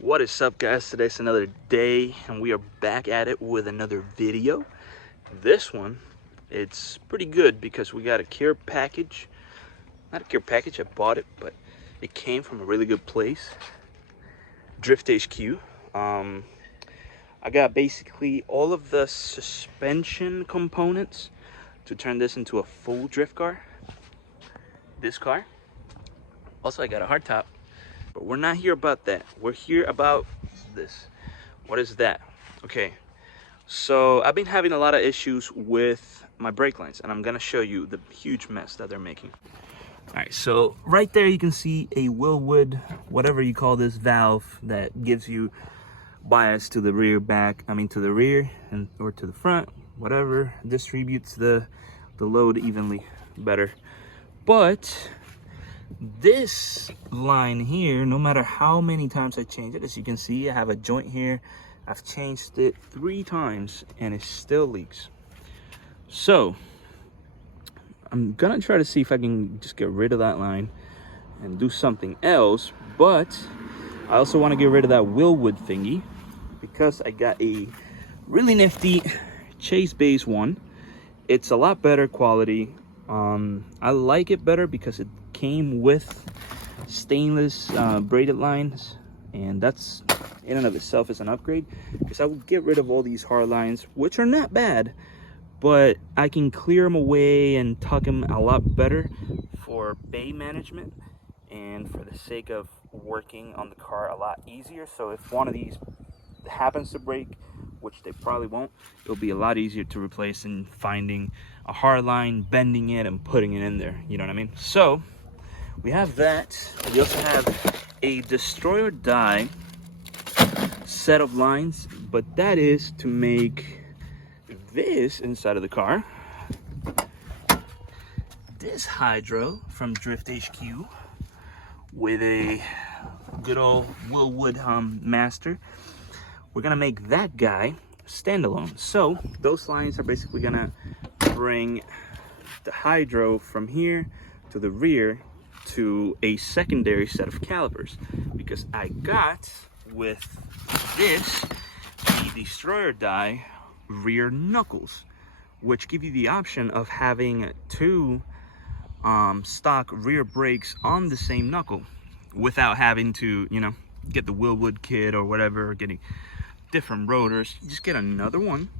What is up, guys? Today's another day and we are back at it with another video. This one, it's pretty good because we got a care package. Not a care package, I bought it, but it came from a really good place, Drift HQ. I got basically all of the suspension components to turn this into a full drift car. This car. Also, I got a hardtop. But we're not here about that. We're here about this. What is that? Okay, so I've been having a lot of issues with my brake lines, and I'm gonna show you the huge mess that they're making. All right, so right there you can see a Willwood, whatever you call this valve that gives you bias to the rear to the rear and or to the front, whatever, distributes the load evenly better. But this line here, no matter how many times I change it, as you can see, I have a joint here. I've changed it 3 times and it still leaks. So I'm gonna try to see if I can just get rid of that line and do something else. But I also want to get rid of that Willwood thingy because I got a really nifty Chase BAYS one. It's a lot better quality. I like it better because it came with stainless braided lines, and that's in and of itself is an upgrade, because I will get rid of all these hard lines, which are not bad, but I can clear them away and tuck them a lot better for bay management and for the sake of working on the car a lot easier. So if one of these happens to break, which they probably won't, it'll be a lot easier to replace than finding a hard line, bending it and putting it in there, you know what I mean? So we have that. We also have a destroy or die set of lines, but that is to make this inside of the car, this hydro from Drift HQ with a good old Willwood master. We're gonna make that guy standalone. So those lines are basically gonna bring the hydro from here to the rear to a secondary set of calipers, because I got with this the destroyer die rear knuckles, which give you the option of having 2 stock rear brakes on the same knuckle without having to, you know, get the Willwood kit or whatever, or getting different rotors. You just get another one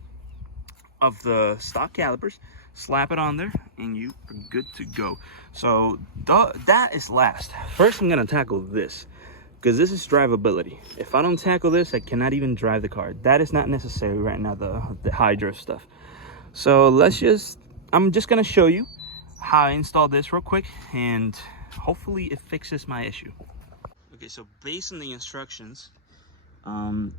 of the stock calipers, slap it on there, and you are good to go. So that is last. First, I'm gonna tackle this, because this is drivability. If I don't tackle this, I cannot even drive the car. That is not necessary right now, the hydro stuff. So I'm just gonna show you how I installed this real quick, and hopefully it fixes my issue. Okay, so based on the instructions,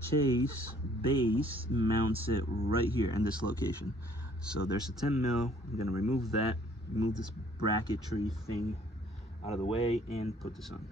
Chase BAYS mounts it right here in this location. So there's a 10 mil. I'm gonna remove that, remove this bracketry thing out of the way, and put this on.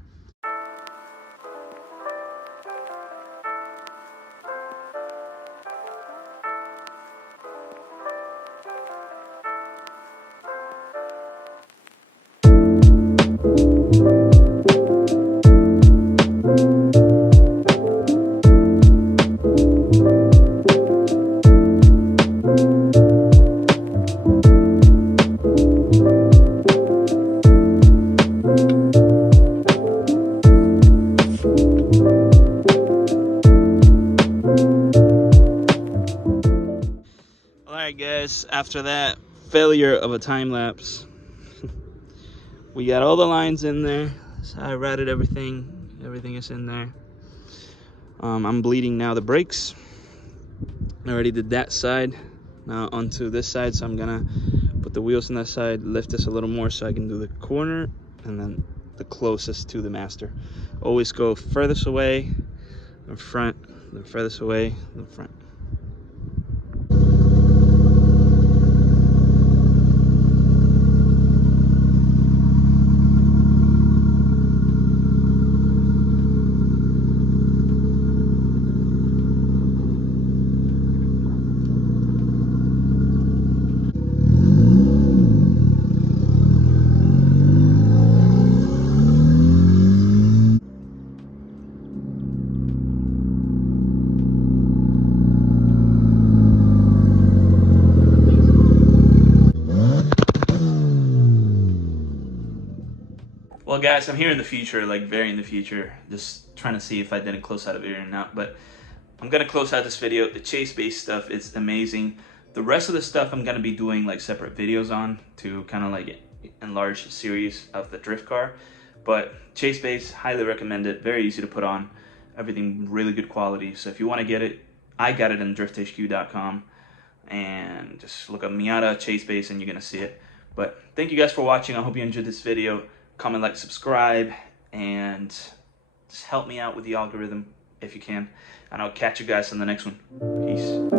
Alright guys, after that failure of a time lapse, we got all the lines in there. So I routed everything is in there. I'm bleeding now the brakes. I already did that side. Now onto this side, so I'm gonna put the wheels on that side, lift this a little more so I can do the corner, and then the closest to the master. Always go furthest away in front, then furthest away in front. Well, guys, I'm here in the future, like very in the future, just trying to see if I didn't close out a video or not, but I'm gonna close out this video. The chase base stuff is amazing. The rest of the stuff I'm gonna be doing like separate videos on to kind of like enlarge the series of the drift car. But chase base, highly recommend it. Very easy to put on. Everything really good quality. So if you want to get it, I got it on drifthq.com, and just look up Miata chase base and you're gonna see it. But thank you guys for watching. I hope you enjoyed this video. Comment, like, subscribe, and just help me out with the algorithm if you can. And I'll catch you guys in the next one. Peace.